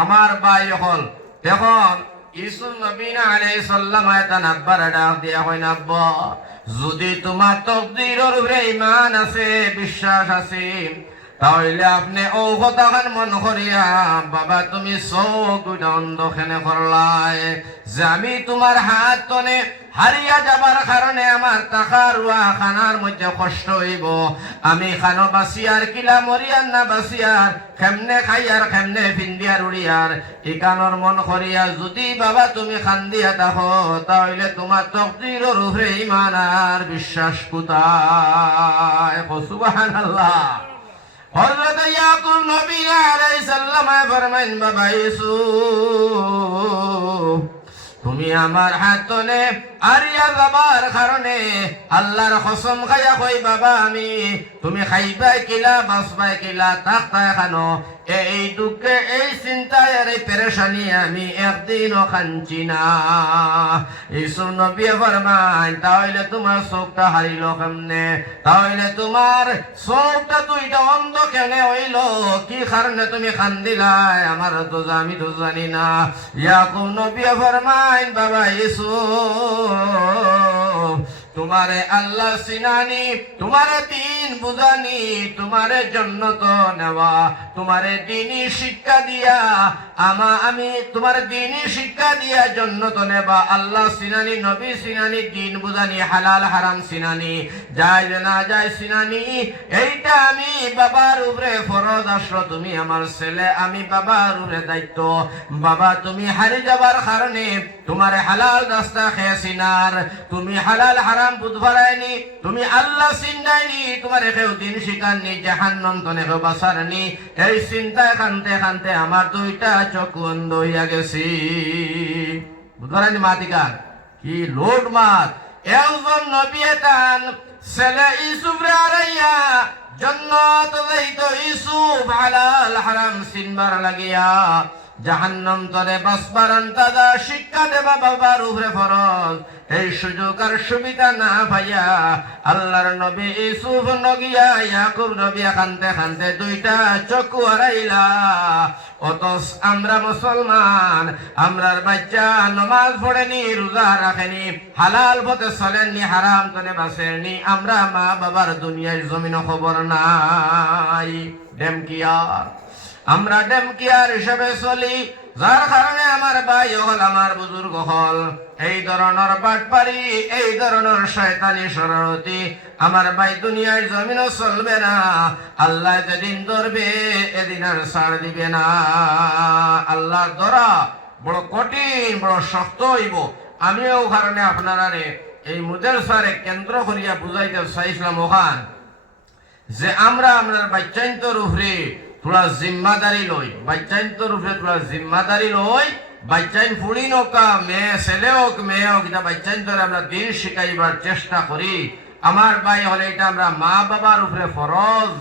আমার ভাই হল এখন ইসুফ নবী আলাইহিস সালাম আয়তান আব্বার ডাক দিয়া কইন আব্বা যদি তোমার তকদিরের উপরে ঈমান আছে বিশ্বাস আছে তাহলে আপনি ও কথাখান মন করিয়া বাবা তুমি চোখ দুইটা অন্ধ খেনে করলাই যে আমি তোমার হাত তনে হারিয়া যাবার কারণে আমার টাকা রুয়া খানার মধ্যে কষ্ট হইব আমি খানো বাসিয়ার কিলা মরিয়ার না বাসিয়ার কেমনে খাইয়ার কেমনে ফিন্দিয়ার উড়িয়ার ইকানোর মন করিয়া যদি বাবা তুমি খান্দিয়া থাকো তাহলে তোমার তকদিরের উপরে ঈমান আর বিশ্বাস কোথায় সুবহানাল্লাহ। হযরত ইয়াকুব নবী আলাইহিস সালাম ফরমাইন বাবা ইউসুফ তুমি আমার হাতনে আরিয়া যাবার কারণে আল্লাহর কসম খাইয়া কই বাবা আমি তুমি খাইবাই কিলা বাসবাই কিলা তাকতায় খানো এই দুঃখে এই চিন্তায় আর এই পেরেশানি আমি একদিনও খানছি না। ইসুফ নবী ফরমায় তাহলে তোমার চোখটা হারিল কেমনে তাহলে তোমার চোখটা দুইটা অন্ধ কেনে হইল কি কারণে তুমি কান্দিলাই আমার তো আমি তো জানি না। ইয়াকুব নবী ফরমায় বাবা ইসুফ তোমারে আল্লাহ সিনানি তোমারে দিন বুঝানি তোমারে জন্নত নেওয়া তোমারে দিনই শিক্ষা দিয়া আমি তোমার দিনই শিক্ষা দিয়া জন্নত নেবা আল্লাহ সিনানি নবী সিনানি দিন বুঝানি হালাল হারাম সিনানি যায় না যায় সিনানি এইটা আমি বাবার উপরে ফরজ আসলো তুমি আমার ছেলে আমি বাবার উপরে দায়িত্ব বাবা তুমি হারি যাবার কারণে তোমারে হালাল রাস্তা খেয়ে সিনার তুমি হালাল হারাম বুধবারায়নি তুমি আল্লাহ চিন্তায়নি তোমার কেউ দিন শিখাননি জাহান্নাম তনে কেউ বাঁচারনি এই চিন্তায় কানতে কানতে আমার দুইটা চোখ বন্ধ হইয়া গেছি বুধবারায়নি মাতিকার কি লোড মাত একজন নবী এতান ছেলে ইউসুফ রে আরাইয়া জান্নাত যাইতো ইউসুফ হালাল হারাম চিনবার লাগিয়া জাহান্নাম তরে বাসবার আন্তাজা শিক্ষা দেবা বাবার উপরে ফরজ এই সুযোগ আর সুবিধা না পাইয়া আল্লাহর নবী ইউসুফ নগিয়া ইয়াকুব নবী কানতে কানতে দুইটা চক্ষু হারাইলা। অথচ আমরা মুসলমান আমরার বাচ্চা নামাজ পড়েনি রোজা রাখেনি হালাল পথে চলেননি হারাম তনে বাঁচেনি আমরা মা বাবার দুনিয়ার জমিন খবর নাই ডেমকিয়ার আমরা ডেমকিয়ার হিসেবে চলি যার কারণে আমার ভাই হল আমার বুজুর্গ হল এই ধরনের বাটপারি এই ধরনের শয়তানি শরারতি আমার ভাই দুনিয়ার জমিনও চলবে না আল্লাহ যেদিন ধরবে এদিন আর ছাড় দিবে না। আল্লাহর ধরা বড় কঠিন বড় শক্ত হইব। আমিও কারণে আপনারা এই মুদারসারে কেন্দ্র করিয়া বুঝাইতে চাইছিলাম ওখান যে আমরা আপনার বাচ্চাইন্তর উপরে তোরা জিম্মাদারি লই বাচ্চাইন্তর উপরে তোরা জিম্মাদারি লই বাচ্চাইন ফুড়ি নৌকা মেয়ে ছেলে হোক মেয়ে হোক এটা বাচ্চাইন্তরে আমরা দিন শিখাইবার চেষ্টা করি। আমার ভাই হলে এটা আমরা মা বাবার উপরে ফরজ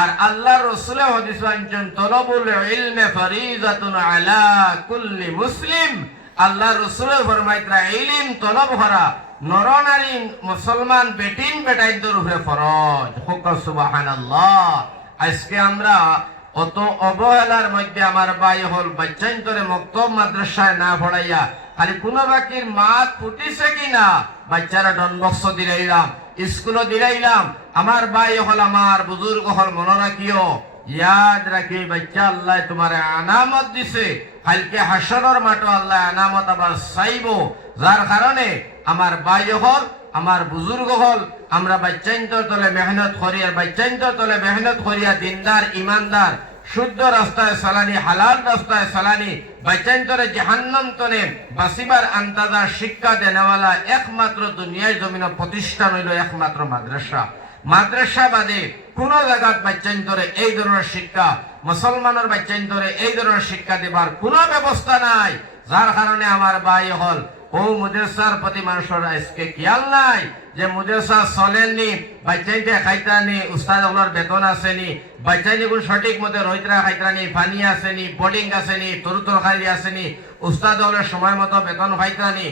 আর আল্লাহ রসুলের হাদিস আনছেন তলবুল ইলমে ফরিজাতুন আলা কুল্লি মুসলিম আল্লাহ রসুলের ফরমাইতরা ইলম তলব করা নরনারী মুসলমান বেটিন বেটাইদের উপরে ফরজ হোক সুবহানাল্লাহ। আজকে আমরা অত অবহেলার মধ্যে আমার ভাই হল বাচ্চাইন্তরে মক্তব মাদ্রাসায় না পড়াইয়া খালি কোন বাকির মাত ফুটিছে কিনা বাচ্চারা ডনবক্স দিলাইলাম স্কুলও দিলাইলাম। আমার ভাই হল আমার বুজুর্গ হল মনে রাখিও ইয়াদ রাখি বাচ্চা আল্লাহ তোমার আনামত দিছে কালকে হাসরের মাঠে আল্লাহ আনামত আবার চাইব যার কারণে আমার ভাই হল আমার বুজুর্গ হল আমরা বাচ্চাইন্তর তলে মেহনত করি আর বাচ্চাইন্তর তলে মেহনত করিয়া দিনদার ইমানদার শুদ্ধ রাস্তায় চালানি হালাল রাস্তায় চালানি বাচ্চাইন্তরে জাহান্নাম তনে বাঁচিবার আন্তাজা শিক্ষা দেনেওয়ালা একমাত্র দুনিয়ায় জমিন প্রতিষ্ঠান হইল একমাত্র মাদ্রাসা। মাদ্রাসা বাদে কোন জায়গাত বাচ্চাইন্তরে এই ধরনের শিক্ষা মুসলমানের বাচ্চাইন্তরে এই ধরনের শিক্ষা দেবার কোন ব্যবস্থা নাই যার কারণে আমার ভাই হল ও মুদেসার প্রতি মানুষের আজকে খেয়াল নাই যে মুদেসা চলেননি বাচ্চাইতে খাইতানি উস্তাদগুলোর বেতন আসেনি বাচ্চাইনি কোন সঠিক মতো রইতরা খাইতানি পানি আসেনি বোর্ডিং আসেনি তরু তরকারি আসেনি উস্তাদগুলোর সময় মতো বেতন খাইতানি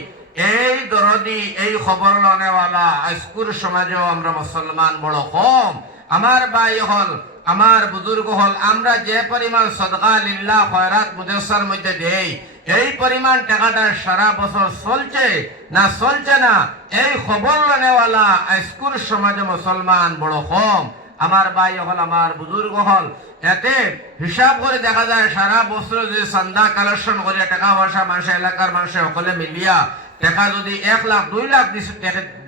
এই দরদি এই খবর লনেওয়ালা আজকুর সমাজেও আমরা মুসলমান বড় কম। আমার ভাই হল আমার বুজুর্গ হল আমরা যে পরিমাণ সদকা লিল্লাহ খয়রাত মুদাসসার মধ্যে দেই এই পরিমাণ টাকাটা সারা বছর চলছে না চলছে না এই খবর নেওয়ালা আজকুর সমাজে মুসলমান বড় কম। আমার ভাই হল আমার বুজুর্গ হল এতে হিসাব করে দেখা যায় সারা বছর যদি চান্দা কালেকশন করে টাকা পয়সা মানুষ এলাকার মানুষ সকলে মিলিয়া টাকা যদি 1 লাখ 2 লাখ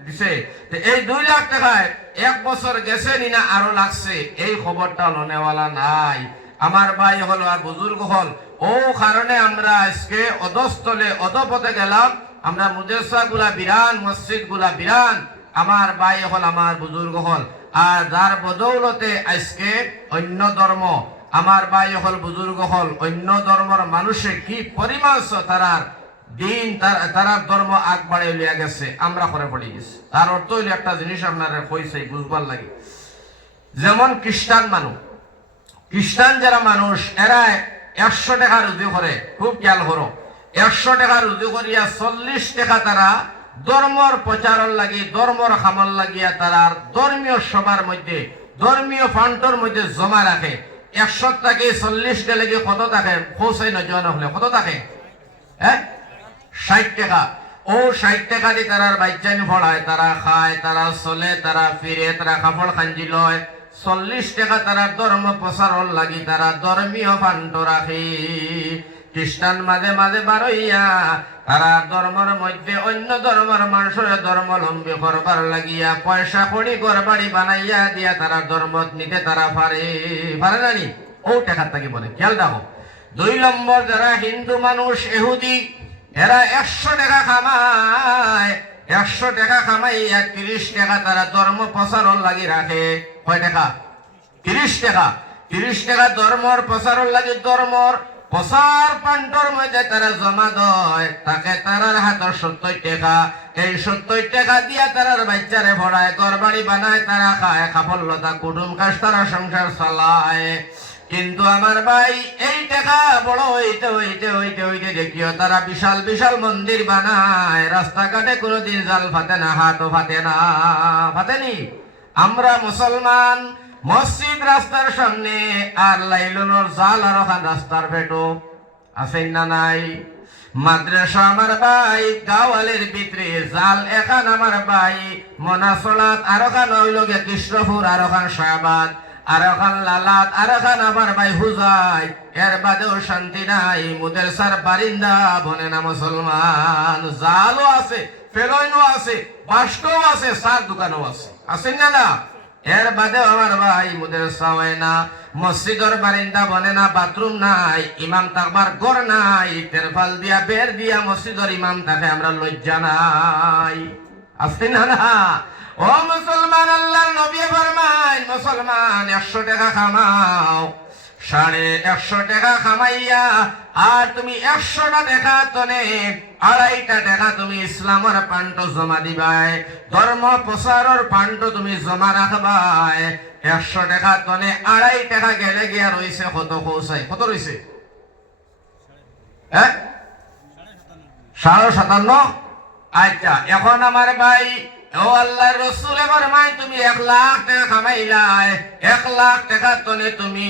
দিছে এই 2 লাখ টাকায় এক বছর গেছে না আরো লাগছে এই খবরটা লনেওয়ালা নাই। আমার ভাই হল আর বুজুর্গ হল ও কারণে আমরা আজকে অধস্থলে অধপথে গেলাম। আমরা মুদাসসা গুলা বিরান মসজিদ গুলা বিরান আমার ভাই হল আমার বুজুর্গ হল আর যার বদৌলতে আজকে অন্য ধর্ম আমার ভাই হল বুজুর্গ হল অন্য ধর্মের মানুষে কি পরিমাণ তারার দিন তারা ধর্ম আগ বাড়ে লিয়া গেছে আমরা করে পড়ে গেছি। তার অর্থ হইল একটা জিনিস আপনারা কইছে বুঝবার লাগে, যেমন খ্রিস্টান যারা মানুষ এরা 100 টাকা রুজু করে, খুব খেয়াল করো 100 টাকা রুজু করিয়া 40 টাকা তারা ধর্মর প্রচারণ লাগি ধর্মর খামল লাগিয়া তারা ধর্মীয় সভার মধ্যে ধর্মীয় ফান্ডর মধ্যে জমা রাখে। 100 টাকা 40 গেলে কি কত থাকে পৌঁছাই নজন হলে কত থাকে? 60 টাকা। ও 60 টাকা দিয়ে তারা বাচ্চানি ফড়ায়, তারা খায়, তারা চলে, তারা ফিরে, তারা কাপড় খাঞ্জি লয়। 40 টাকা তারা ধর্ম প্রচারণ লাগি তারা ধর্মীয় ফান্ড রাখে। খ্রিস্টান মাঝে মাঝে বারইয়া তারা ধর্মের মধ্যে অন্য ধর্মের মানুষের ধর্মাবলম্বী করবার লাগিয়া পয়সা কড়ি ঘর বাড়ি বানাইয়া দিয়া তারা ধর্ম নিতে তারা পারে জানি ও টাকা তাকে বলে। খেয়াল রাখো 2 নম্বর যারা হিন্দু মানুষ ইহুদি এরা 100 টাকা কামায়, 100 টাকা কামাইয়া 30 টাকা তারা ধর্ম প্রচারণ লাগি রাখে। কয় টাকা? 30 টাকা। 30 টাকা ধর্মর প্রচারণ লাগি ধর্মর প্রচার পান্ডর মধ্যে তারা জমা দেয়, তাকে তারার হাতের 70 টাকা। এই 70 টাকা দিয়া তারার বাচ্চারে ভরায়, ঘর বাড়ি বানায়, তারা খায়, খাফল লতা কুটুম কাজ তারা সংসার চালায়। কিন্তু আমার ভাই এই টাকা বড় হইতে হইতে হইতে হইতে দেখিও তারা বিশাল বিশাল মন্দির বানায়, রাস্তাঘাটে কোনোদিন জাল ফাতে না, হাতও ফাতে না, ফাতেনি। আমরা মুসলমান মসজিদ রাস্তার সামনে আর লাইলনের জাল আর ওখান রাস্তার পেটো আছে না নাই? মাদ্রাসা আমার ভাই গাওয়ালের ভিতরে জাল এখান আমার ভাই মনাসলাত আর ওখান হইল গে কৃষ্ণপুর আর ওখান শাহবাদ আর ওখান লালাত আর ওখান আমার ভাই হুজাই। এর বাদেও শান্তি নাই। মুদাসসার বারিন্দা বনে না মুসলমান, জালও আছে, ফেলইনও আছে, বাস্কও আছে, সার দোকানও আছে, আছেন না? এর বাদে আমার ভাই মুদাসসা হয় না, মসজিদের বারিন্দা বনে না, বাথরুম নাই, ইমাম থাকবার ঘর নাই, তেরফাল দিয়া বের দিয়া মসজিদের ইমাম থাকে, আমরা লজ্জা নাই, আছেন না? ও মুসলমান, আল্লাহর নবী ফরমায় মুসলমান 100 টাকা কামাও, 150 টাকা কামাইয়া আর তুমি 100টা টাকা তনে 2.5টা টাকা তুমি ইসলামের পান্ড জমা দিবাই, ধর্ম প্রচারের পান্ড তুমি জমা রাখবাই। 100 টাকা তনে 2.5 টাকা গেলে গিয়া রয়েছে কত? পৌঁছায় কত রয়েছে? 57.5। আচ্ছা, এখন আমার ভাই ও আল্লাহর রাসূল ফরমায় তুমি 1 লাখ টাকা কামাইলাই, 1 লাখ টাকা তনে তুমি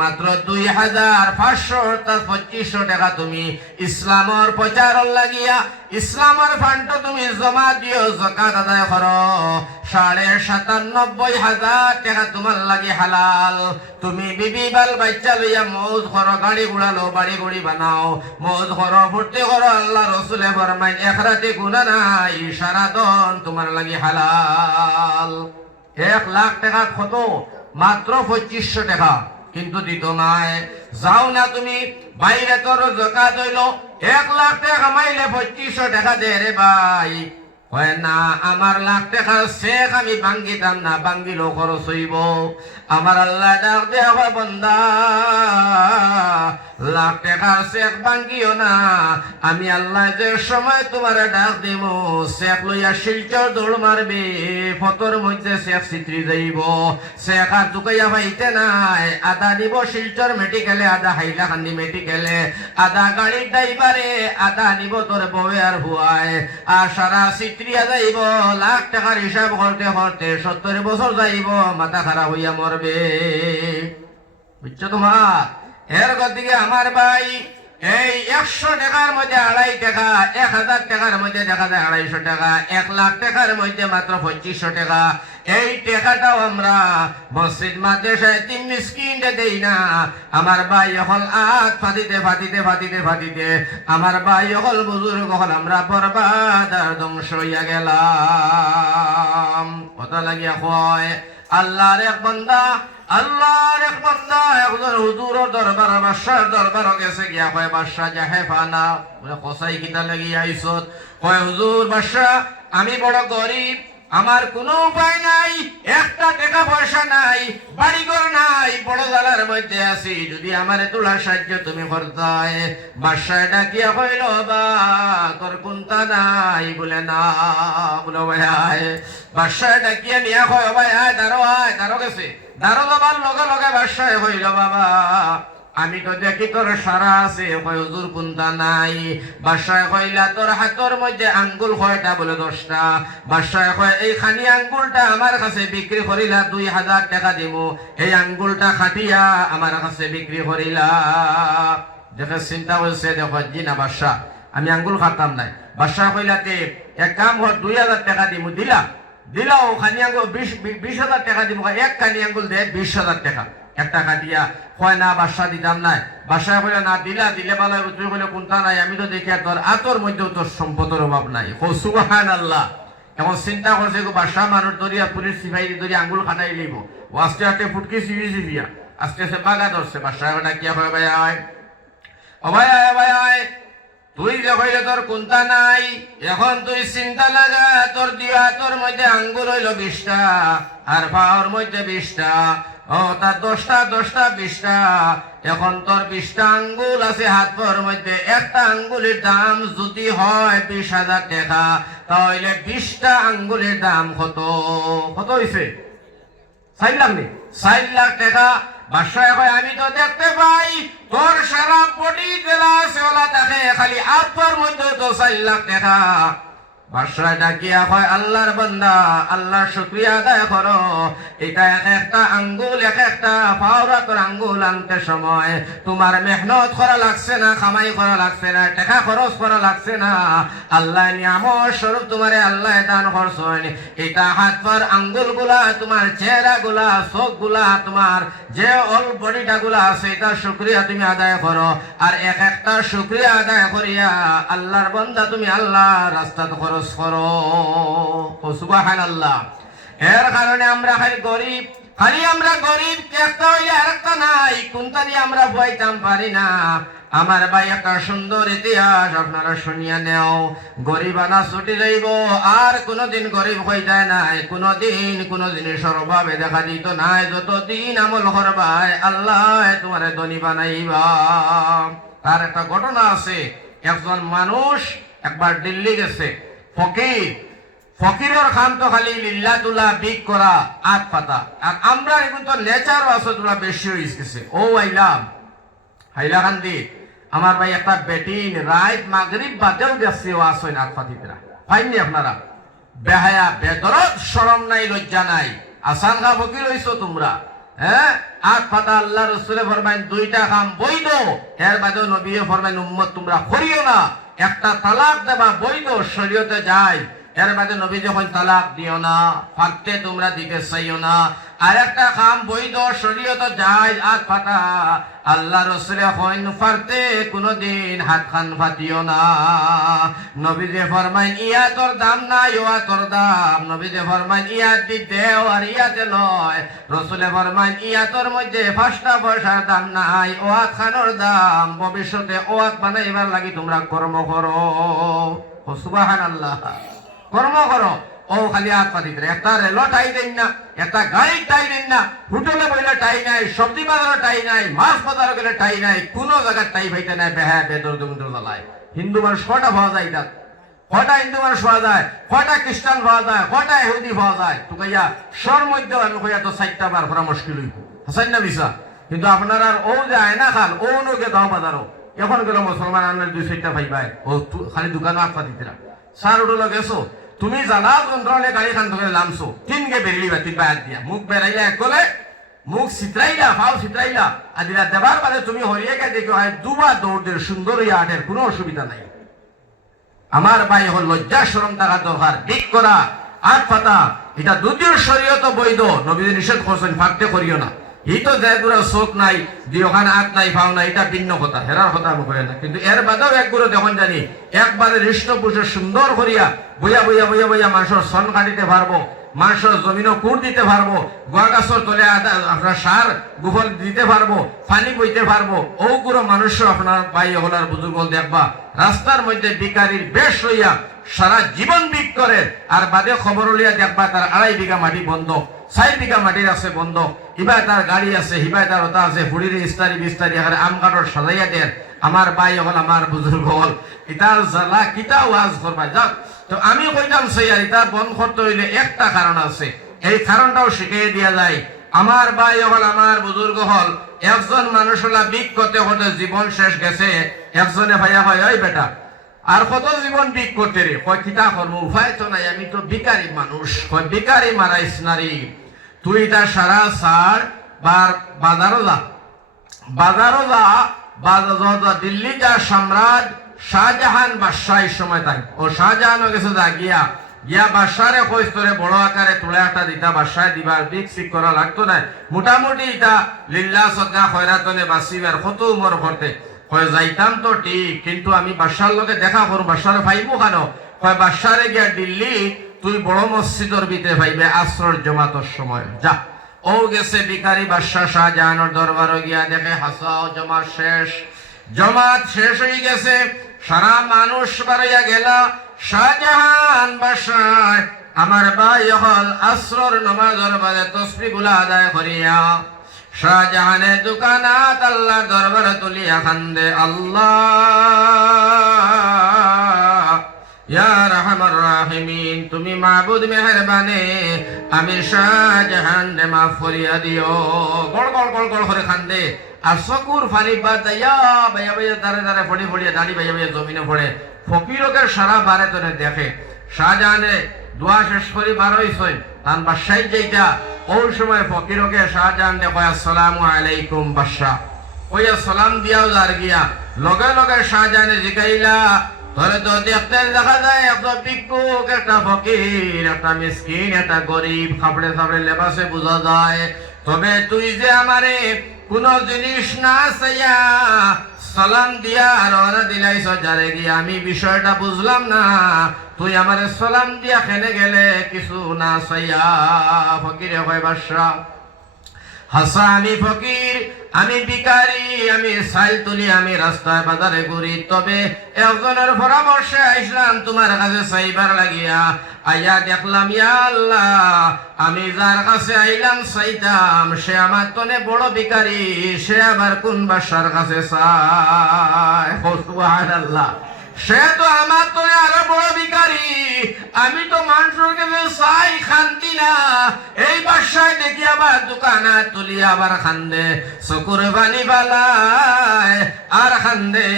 মাত্র 2525 টাকা তুমি ইসলামের প্রচারণ লাগিয়া ইসলামের ফান্ড তুমি জমা দিও, যাকাত আদায় করো। 97,500 টাকা তোমার লাগি হালাল। তুমি বিবি বাল বাচ্চা লইয়া মৌজ করো, গাড়ি ঘোড়া লো, বাড়ি গুড়ি বানাও, মৌজ করো, ফুর্তি করো। আল্লাহ রাসূল ফরমায় 1 রাতে গুনাহ নাই, সারা দন তোমার লাগি হালাল। 1 লাখ টাকা কত? মাত্র 2500 টাকা, কিন্তু দিত নাই। যাও না তুমি বাইরে, তোর যাকাত হইল 1 লাখ টাকা কামাইলে 2500 টাকা দে রে ভাই। হয় না, আমার লাখ টাকার চেক আমি ভাঙ্গিতাম না, ভাঙ্গিলেও খরচ হইব। আমার আল্লাহ ডাক দেয়া হয়, বান্দা লাখ টাকার চেক ভাঙ্গিও না, আমি আল্লাহ যে সময় তোমার ডাক দিব চেক লইয়া শিলচর দৌড় মারবে, ফতর মধ্যে চেক চিত্রি যাইব, চেক আর চুকাইয়া পাইতে নাই। আধা দিব শিলচর মেডিকেলে, আধা হাইলাকান্দি মেডিকেলে, আধা গাড়ির ড্রাইভারে, আধা নিব তোর বউয়ে আর হুয়ায়, আর সারা চিত্রিয়া যাইব। লাখ টাকার হিসাব করতে করতে 70 বছর যাইব, মাথা খারাপ হইয়া মরবে। করবে, বুঝছো তোমার? এর গতিকে আমার ভাই এই 100 টাকার মধ্যে 2.5 টাকা, 1000 টাকার মধ্যে দেখা যায় 250 টাকা, 1 লাখ টাকার মধ্যে মাত্র 2500 টাকা। এই টাকাটাও আমরা মসজিদ মাদ্রাসায় তিন মিসকিনকে দেই না। আমার ভাই হল আত ফাটিতে ফাটিতে ফাটিতে ফাটিতে আমার ভাই হল বুজুর্গ হল আমরা বরবাদ আর ধ্বংস হইয়া গেলাম। কথা লাগিয়া কয় আল্লাহর এক বান্দা, আল্লাহর এক বান্দা একজন হুজুরের দরবার বাদশার দরবার গেছে গিয়া কয় বাদশা যাহে পানা বলে কসাই কিতা লাগি আইছত? কয় হুজুর বাদশা আমি বড় গরিব, আমার কোনো উপায় নাই, একটা টাকা পয়সা নাই, বাড়িঘর নাই, বড় জালার মধ্যে আছি, যদি আমারে তোলার সাহায্য তুমি করতাই। বাদশাহ ডাকিয়া কইল বা তোর কোনটা নাই? বলে না। বলে ভাই আয়। বাদশাহ ডাকিয়া নিয়া কয় ভাই আয় দাঁড়ো গেছে। দাঁড়ো যাবার লগে লগে বাদশাহ কইল বাবা আমি তো দেখি তোর সারা আছে। কয় হুজুর কোনটা নাই? বাদশাহ কইলা তোর হাতের মধ্যে আঙ্গুল কয়টা? বলে 10টা। বাদশাহ কয় এই খানি আঙ্গুলটা আমার কাছে বিক্রি করিলা 2000 টাকা দিব, এই আঙ্গুলটা খাটিয়া আমার কাছে বিক্রি করিলা। দেখে চিন্তা হয়েছে, দেখো জি না বাদশাহ আমি আঙ্গুল খাতাম নাই। বাদশাহ কইলা তে এক কাম কর 2000 টাকা দিব। দিলাও খানি আঙ্গুল 20,000 টাকা দিব, এক খানি আঙ্গুল দে 20,000 টাকা একটা কাটিয়া। কয় না বাদশাহ দিতাম নাই। বাদশাহ কইলা না দিলে ভালো, তুই কইলে কোনটা নাই? আমি তো দেখি তোর আতর মধ্যেও তোর সম্পদের অভাব নাই। সুবহানাল্লাহ। এখন চিন্তা করছে বাদশাহ মানুষ ধরিয়া পুলিশ সিপাহী ধরি আঙ্গুল খাটাই লিব, ও আস্তে আস্তে ফুটকি চিবিয়া আস্তে আস্তে বাগা ধরছে। বাদশাহ ডাকিয়া কয় ভাই আয়, ও ভাই আয় ভাই আয়, তুই যে কইলে তোর কোনটা নাই, এখন তুই চিন্তা লাগা তোর দিয়া তোর মধ্যে আঙ্গুল হইল 20টা আর পাওয়ার মধ্যে 20টা, ও তার 10টা 20টা। এখন তোর 20টা আঙ্গুল আছে হাত পাওয়ার মধ্যে, একটা আঙ্গুলের দাম যদি হয় 20,000 টাকা, তাহলে 20টা আঙ্গুলের দাম কত হয়েছে? 4 লাখ নেই, 4 লাখ টাকা। বাদশাহ কয় আমি তো দেখতে পাই তোর সারা বডি জেলা আছে ওলা দেখে, খালি আত্মার মধ্যে তো 4 লাখ টাকা। বাদশাহ ডাকিয়া কয় আল্লাহর বান্দা আল্লাহর শুকরিয়া আদায় করো, এটা একটা আঙ্গুল একটা পাওরা তোর আঙ্গুল আনতে সময় তোমার মেহনত করা লাগছে না, কামাই করা লাগছে না, টাকা খরচ করা লাগছে না, আল্লাহ নিয়ামত স্বরূপ তোমারে আল্লাহ দান করছেন। এটা হাত পার আঙ্গুল গুলা, তোমার চেহারা গুলা, চোখ গুলা, তোমার যে অল বডিটা গুলা আছে, এটা শুকরিয়া তুমি আদায় করো। আর একটা শুকরিয়া আদায় করিয়া আল্লাহর বান্দা তুমি আল্লাহ রাস্তাতে খরচ করো। সুবহানাল্লাহ। এর কারণে আমরা খালি আমরা গরিব, একটা হইলে আরেকটা নাই, কোনটা দিয়ে আমরা বইতাম পারি না। আমার ভাই একটা সুন্দর ইতিহাস আপনারা শুনিয়া নেও। গরিবানা ছুটি যাইব, আর কোনদিন গরিব হয়ে যায় নাই, কোন জিনিসের অভাবে দেখা দিত নাই। যতদিন আমল করবাই আল্লাহ তোমার ধনী বানাইবা। তার একটা ঘটনা আছে। একজন মানুষ একবার দিল্লি গেছে, ফকিরের খান তো খালি লিল্লাতুল্লাহ বিক করা আট পাতা, আর আমরা এখন তো নেচার আছে তোলা বেশি হয়ে গেছে। ও আইলাম হাইলাকান্দি আমার ভাই একটা বেটিন রাত মাগরিব বাদেও যাচ্ছে ও আসেন আট পাতিরা পাইনি আপনারা। বেহায়া বেদরদ শরম নাই, লজ্জা নাই, আসান খা ফকির হইছো তোমরা। হ্যাঁ, আট পাতা আল্লাহ রসুলে ফরমাইন 2টা কাম বৈধ, এর বাদেও নবী ফরমাইন উম্মত তোমরা করিও না। একটা তালাক দেবা বৈধ, শরীয়তে যায়, এর বাদে নবী যখন তালাক দিও না, ফাঁকতে তোমরা দিতে চাইও না। আর একটা কাম বৈধ, শরীয়তে যায়, আট পাতা আল্লাহ রসুলে হইন ফারতে কোনদিন হাত খান ফাটিও না। নবী যে ফরমাইন ইয়া তোর দাম নাই, ওয়া তোর দাম। নবী যে ফরমাইন ইয়া দিতেও আর ইয়াতে লয়। রসুলে ফরমাইন ইয়া তোর মধ্যে 5টা পয়সার দাম নাই, ওয়াত খানোর দাম। ভবিষ্যতে ওয়াত বানাইবার লাগি তোমরা কর্ম করো। সুবহানাল্লাহ। কর্ম করো। ও খালি হাত পাতি একটা রেলও টাই দেন না, একটা গাড়ি টাই দেন না, হোটেলে বইলে টাই নাই, সবজি বাজারে টাই নাই, মাছ বাজারে গেলে টাই নাই, কোনো জায়গার টাই ভাইতে নাই। বেহা বেদর দুমুদ্র জ্বালায়। হিন্দু মানুষ কটা পাওয়া যায়? তার কটা হিন্দু মানুষ পাওয়া যায়, কটা খ্রিস্টান পাওয়া যায়, কটা ইহুদি পাওয়া যায়? তো কইয়া সর মধ্যে আমি কইয়া তো 4টা বার করা মুশকিল হইব, হাসান না বিশা। কিন্তু আপনার আর ও যে আয়না খান ও নগে দাও বাজারও, এখন গেল মুসলমান আনলে 2-4টা ভাই ভাই ও খালি দোকানে আট পাতিরা সার উঠলো গেছো। তুমি জানা যন্ত্রণে গাড়ি খান ধরে নামছো, 3 গে বেরিলি বা 3 বায়াত দিয়া মুখ বেড়াইয়া এক গলে মুখ চিত্রাইলা ফাও চিত্রাইলা আদিলা দেবার বাদে তুমি হরিয়ে গে দেখো হয় দুবার দৌড় দিয়ে সুন্দর হইয়া আটের কোনো অসুবিধা নাই। আমার ভাই হল লজ্জা শরম থাকা দরকার, ঠিক করা আট পাতা এটা দ্বিতীয় শরীয়ত বৈধ, নবীজি নিষেধ করছেন ফাঁকতে করিও না। এই তো দেগুলো চোখ নাই দুই ওখানে হাত নাই ফাও নাই, এটা ভিন্ন কথা, হেরার কথা আমি করি না। কিন্তু এর বাদেও একগুলো দেখুন জানি একবারে হৃষ্টপুষ্ট সুন্দর করিয়া বইয়া বইয়া বইয়া বইয়া মানুষের সন কাটিতে পারবো, মানুষের জমিনও কুড় দিতে পারবো, গোয়া গাছের তলে আপনার সার গোবর দিতে পারবো, পানি বইতে পারবো। ওগুলো মানুষও আপনার ভাই হলার বুজুর্গ দেখবা রাস্তার মধ্যে বিকারির বেশ হইয়া সারা জীবন বিক করে, আর বাদে খবর লিয়া দেখবা তার 2.5 বিঘা মাটি বন্ধ, 4 বিঘা মাটির আছে বন্ধ, হিবায় তার গাড়ি আছে, হিবায় তার ওটা আছে, ফুড়ির ইস্তারি বিস্তারি এখানে আম কাঠর সাজাইয়া দেন। আমার ভাই হল আমার বুজুর্গ হল ইতার জ্বালা কিতা ওয়াজ করবা যাক। তো আমি কইতাম সেই আর ইতার বন্ধ করতে হইলে একটা কারণ আছে, এই কারণটাও শিখিয়ে দিয়া যায়। আমার ভাই হল আমার বুজুর্গ হল একজন মানুষ হলা বিক করতে করতে জীবন শেষ গেছে, একজনে ভাইয়া হয় ওই বেটা আর কত জীবন বিক করতে রে, কয় কিতা করবো উপায় তো নাই, আমি তো বিকারি মানুষ। কয় বিকারি মারাইস নারী, তুই তা সারা সার বাজারও যা, বাজারও যা, দিল্লি যা সম্রাট শাহজাহান বাদশাহ সময় তাই ও শাহজাহান গেছে যা গিয়া গিয়া বাদশারে কইস্তরে বড় আকারে তুলে একটা দিতা বাদশাহ দিবার বিক সিক করা লাগতো না, মোটামুটি এটা লিল্লাহ সদকা খয়রাতনে বাঁচিবার কত উমর করতে। কয় যাইতাম তো ঠিক, কিন্তু আমি বাদশার লগে দেখা করুন, বাদশারে ভাইবো কেন? কয় বাদশারে গিয়া দিল্লি তুই বড় মসজিদর ভিতরে ভাইবে আসর জমাতর সময় যা। ও গেছে বিকারি বাদশাহ শাহজাহানের দরবারে গিয়া দেখে হাসাও জমা শেষ, জমাত শেষ হয়ে গেছে, সারা মানুষ বাড়িয়া গেলা। শাহজাহান বাদশাহ আমার ভাই হল আসর নামাজের বাদে তসবিহ গুলা আদায় করিয়া শাহজাহানের দোকানাত আল্লাহর দরবারে তুলিয়া খান্দে, আল্লাহ ইয়া রাহমার রাহিমিন, তুমি মাবুদ মেহেরবানে, আমি শাহজাহান রে মাফ করিয়া দিও। গড় গড় গড় গড় করে খান্দে আর চকুর ফানি বাজাইয়া বাইয়া বাইয়া দাঁড়ে দাঁড়ে ফড়ি ফড়িয়া দাঁড়ি বাইয়া বাইয়া জমিনে পড়ে। ফকিরকে সারা বারে তনে দেখে শাহজাহানে দোয়া শেষ করি বার হইছেন তান বাদশাহ যেটা ওই সময় ফকিরকে শাহজাহান দেখো আসসালামু আলাইকুম বাদশাহ, ওই সালাম দিয়াও যার গিয়া লগে লগে শাহজাহানে জিগাইলা ধরে তো দেখতে দেখা যায় একটা ভিক্ষুক, একটা ফকির, একটা মিসকিন, একটা গরিব, খাপড়ে খাপড়ে লেবাসে বোঝা যায়। তবে তুই যে আমারে কোন জিনিস না চাইয়া সালাম দিয়া রওনা দিলাইছ যারে গিয়া আমি বিষয়টা বুঝলাম না, তুই আমারে সালাম দিয়া খেলে গেলে কিছু না চাইয়া। ফকিরে হয় বাদশাহ হাসা আমি ফকির, আমি ভিখারি, আমি সাইল তুলি, আমি রাস্তায় বাজারে ঘুরি, তবে একজনের পরামর্শে আইসলাম তোমার কাছে চাইবার লাগিয়া। আইয়া দেখলাম ইয়া আল্লাহ আমি যার কাছে আইলাম চাইতাম সে আমার তনে বড় ভিখারি, সে আবার কোন বাদশার কাছে চায়। সুবহানাল্লাহ, সে তো আমার তো আরো বড় ভিখারি, আমি তো মানুষের কাছে চাই শান্তি না। এই বাদশাহ দেখি আবার দোকানে তুলি আবার খান্দে, চকুর পানি বালায় আর খান্দে,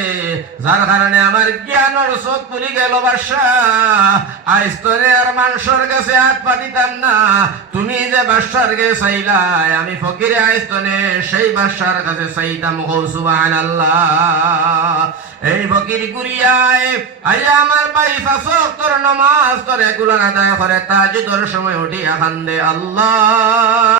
যার কারণে আমার জ্ঞানের চোখ পুরি গেল। বাদশাহ আইস তোরে আর মানুষের কাছে হাত পাতিতাম না, তুমি যে বাদশার কাছে চাইলাই আমি ফকিরে আইস তোনে সেই বাদশার কাছে চাইতাম। সুবহানাল্লাহ, এই ফকির গুরিয়ায় আইয়া আমার ভাই ফাঁসক তোর নামাজ তোর এগুলো আদায় করে তাহাজ্জুদের সময় উঠিয়া খান্দে, আল্লাহ